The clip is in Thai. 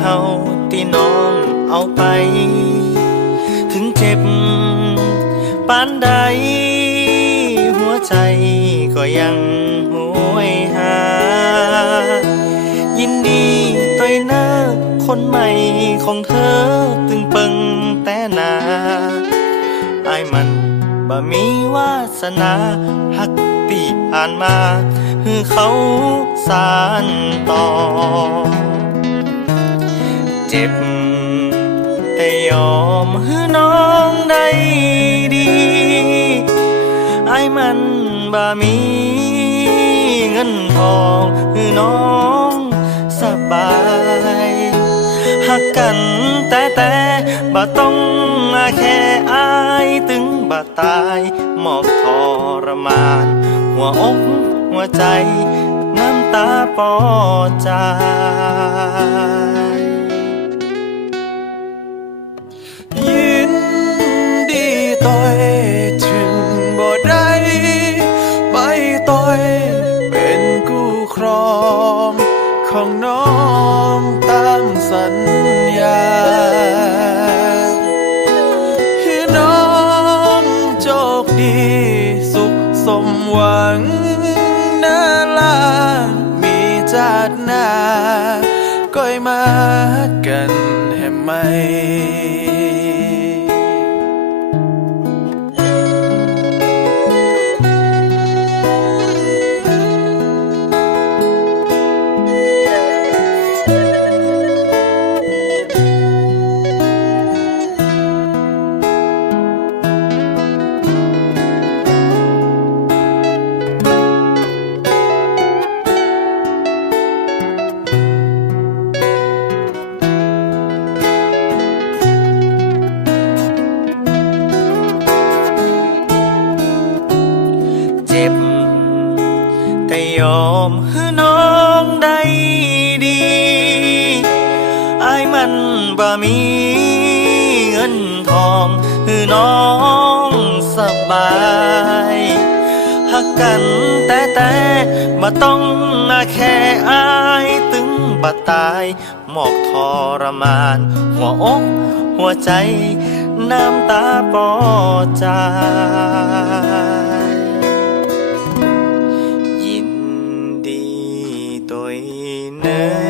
เฮาที่น้องเอาไป ถึงเจ็บปานใด หัวใจก็ยังหวยหา ยินดีต้อยเนอคนใหม่ของเธอตึงเปิงแต่นาอายมันบ่มีวาสนาหักตีผ่านมา คือเขาสานต่อ เจ็บ แต่ยอมให้น้องได้ดีไอ้มันบ่มีเงินทองให้น้องสบายหักกันแต่แต่บ่ต้องมาแค่อายถึงบ่ตายหมอบทรมาน หัวอกหัวใจ น้ำตาปอใจยิ ของน้องตามสัญญาให้น้องโชคดี สุขสมหวังนาลามีจาดหน้าก้อยมากันแห่ไหม เจ็บ แต่ยอมให้น้องได้ดีไอ้ายมันบ่มีเงินทองให้น้องสบายหักกันแต่แต่บ่ต้องมาแค่อายถึงบ่ตายหมอกทรมาน หัวอกหัวใจ น้ำตาปอใจยิ เนอ